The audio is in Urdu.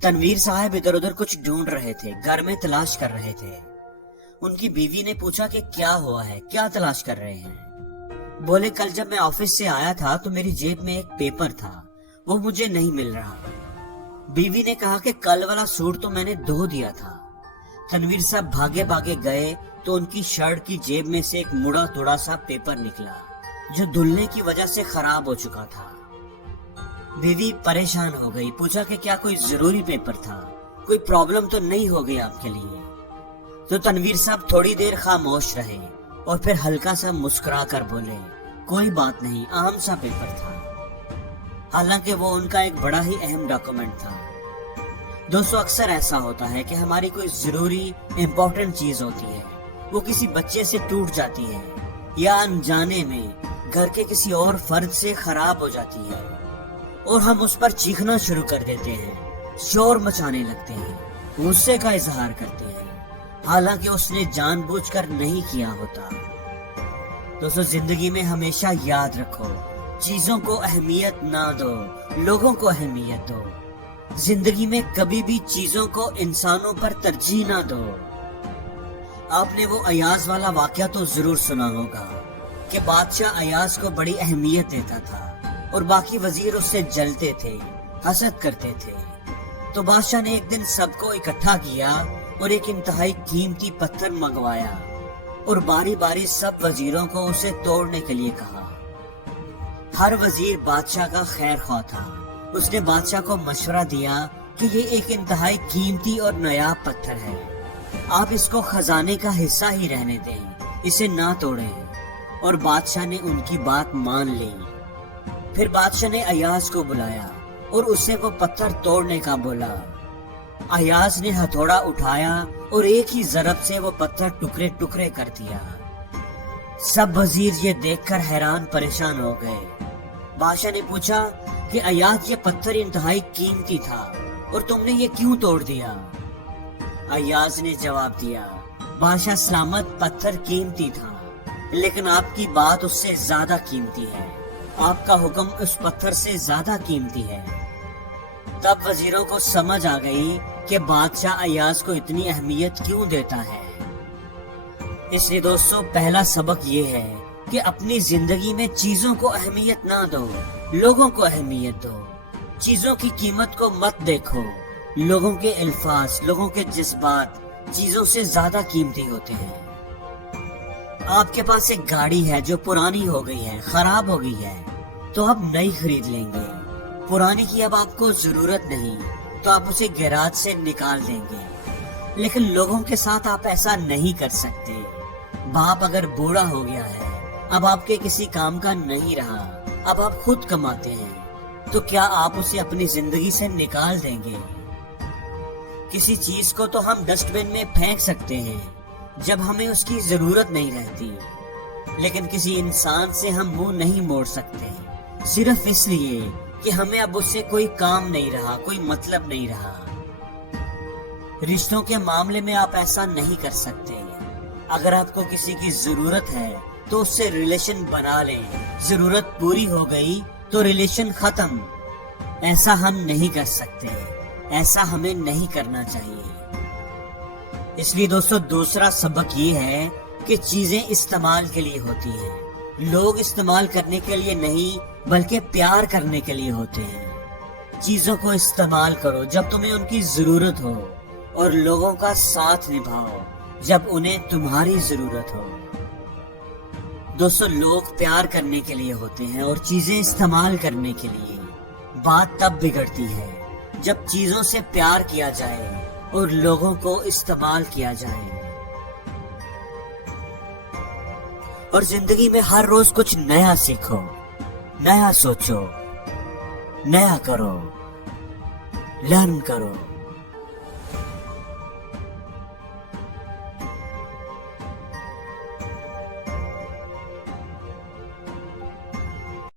تنویر صاحب ادھر ادھر کچھ ڈھونڈ رہے تھے، گھر میں تلاش کر رہے تھے۔ ان کی بیوی نے پوچھا کہ کیا ہوا ہے، کیا تلاش کر رہے ہیں؟ بولے کل جب میں آفس سے آیا تھا تو میری جیب میں ایک پیپر تھا، وہ مجھے نہیں مل رہا۔ بیوی نے کہا کہ کل والا سوٹ تو میں نے دھو دیا تھا۔ تنویر صاحب بھاگے بھاگے گئے تو ان کی شرٹ کی جیب میں سے ایک مڑا توڑا سا پیپر نکلا جو دھلنے کی وجہ سے خراب ہو چکا تھا۔ بیوی پریشان ہو گئی، پوچھا کہ کیا کوئی ضروری پیپر تھا، کوئی پرابلم تو نہیں ہو گئی آپ کے لیے؟ تو تنویر صاحب تھوڑی دیر خاموش رہے اور پھر ہلکا سا مسکرا کر بولے، کوئی بات نہیں، عام سا پیپر تھا۔ حالانکہ وہ ان کا ایک بڑا ہی اہم ڈاکومنٹ تھا۔ دوستو اکثر ایسا ہوتا ہے کہ ہماری کوئی ضروری امپورٹنٹ چیز ہوتی ہے، وہ کسی بچے سے ٹوٹ جاتی ہے یا انجانے میں گھر کے کسی اور فرد سے خراب ہو جاتی ہے اور ہم اس پر چیخنا شروع کر دیتے ہیں، شور مچانے لگتے ہیں، غصے کا اظہار کرتے ہیں، حالانکہ اس نے جان بوجھ کر نہیں کیا ہوتا۔ دوستو زندگی میں ہمیشہ یاد رکھو، چیزوں کو اہمیت نہ دو، لوگوں کو اہمیت دو۔ زندگی میں کبھی بھی چیزوں کو انسانوں پر ترجیح نہ دو۔ آپ نے وہ ایاز والا واقعہ تو ضرور سنا ہوگا کہ بادشاہ ایاز کو بڑی اہمیت دیتا تھا اور باقی وزیر اس سے جلتے تھے، حسد کرتے تھے۔ تو بادشاہ نے ایک دن سب کو اکٹھا کیا اور ایک انتہائی قیمتی پتھر منگوایا اور باری باری سب وزیروں کو اسے توڑنے کے لیے کہا۔ ہر وزیر بادشاہ کا خیر خواہ تھا۔ اس نے بادشاہ کو مشورہ دیا کہ یہ ایک انتہائی قیمتی اور نایاب پتھر ہے، آپ اس کو خزانے کا حصہ ہی رہنے دیں، اسے نہ توڑیں۔ اور بادشاہ نے ان کی بات مان لی۔ پھر بادشاہ نے ایاز کو بلایا اور اسے وہ پتھر توڑنے کا بولا۔ ایاز نے ہتھوڑا اٹھایا اور ایک ہی ضرب سے وہ پتھر ٹکڑے ٹکڑے کر دیا۔ سب وزیر یہ دیکھ کر حیران پریشان ہو گئے۔ بادشاہ نے پوچھا کہ ایاز یہ پتھر انتہائی قیمتی تھا اور تم نے یہ کیوں توڑ دیا؟ ایاز نے جواب دیا، بادشاہ سلامت، پتھر قیمتی تھا لیکن آپ کی بات اس سے زیادہ قیمتی ہے، آپ کا حکم اس پتھر سے زیادہ قیمتی ہے۔ تب وزیروں کو سمجھ آ گئی کہ بادشاہ ایاز کو اتنی اہمیت کیوں دیتا ہے۔ اس لیے دوستو پہلا سبق یہ ہے کہ اپنی زندگی میں چیزوں کو اہمیت نہ دو، لوگوں کو اہمیت دو۔ چیزوں کی قیمت کو مت دیکھو، لوگوں کے الفاظ، لوگوں کے جذبات چیزوں سے زیادہ قیمتی ہوتے ہیں۔ آپ کے پاس ایک گاڑی ہے جو پرانی ہو گئی ہے، خراب ہو گئی ہے، تو آپ نئی خرید لیں گے۔ پرانی کی اب آپ کو ضرورت نہیں تو آپ اسے گیراج سے نکال دیں گے۔ لیکن لوگوں کے ساتھ آپ ایسا نہیں کر سکتے۔ باپ اگر بوڑھا ہو گیا ہے، اب آپ کے کسی کام کا نہیں رہا، اب آپ خود کماتے ہیں، تو کیا آپ اسے اپنی زندگی سے نکال دیں گے؟ کسی چیز کو تو ہم ڈسٹ بن میں پھینک سکتے ہیں جب ہمیں اس کی ضرورت نہیں رہتی، لیکن کسی انسان سے ہم منہ نہیں موڑ سکتے، صرف اس لیے کہ ہمیں اب اس سے کوئی کام نہیں رہا، کوئی مطلب نہیں رہا۔ رشتوں کے معاملے میں آپ ایسا نہیں کر سکتے۔ اگر آپ کو کسی کی ضرورت ہے تو اس سے ریلیشن بنا لیں، ضرورت پوری ہو گئی تو ریلیشن ختم۔ ایسا ہم نہیں کر سکتے، ایسا ہمیں نہیں کرنا چاہیے۔ اس لیے دوستو دوسرا سبق یہ ہے کہ چیزیں استعمال کے لیے ہوتی ہیں، لوگ استعمال کرنے کے لیے نہیں بلکہ پیار کرنے کے لیے ہوتے ہیں۔ چیزوں کو استعمال کرو جب تمہیں ان کی ضرورت ہو، اور لوگوں کا ساتھ نبھاؤ جب انہیں تمہاری ضرورت ہو۔ دوستو لوگ پیار کرنے کے لیے ہوتے ہیں اور چیزیں استعمال کرنے کے لیے۔ بات تب بگڑتی ہے جب چیزوں سے پیار کیا جائے اور لوگوں کو استعمال کیا جائے۔ اور زندگی میں ہر روز کچھ نیا سیکھو، نیا سوچو، نیا کرو، لرن کرو۔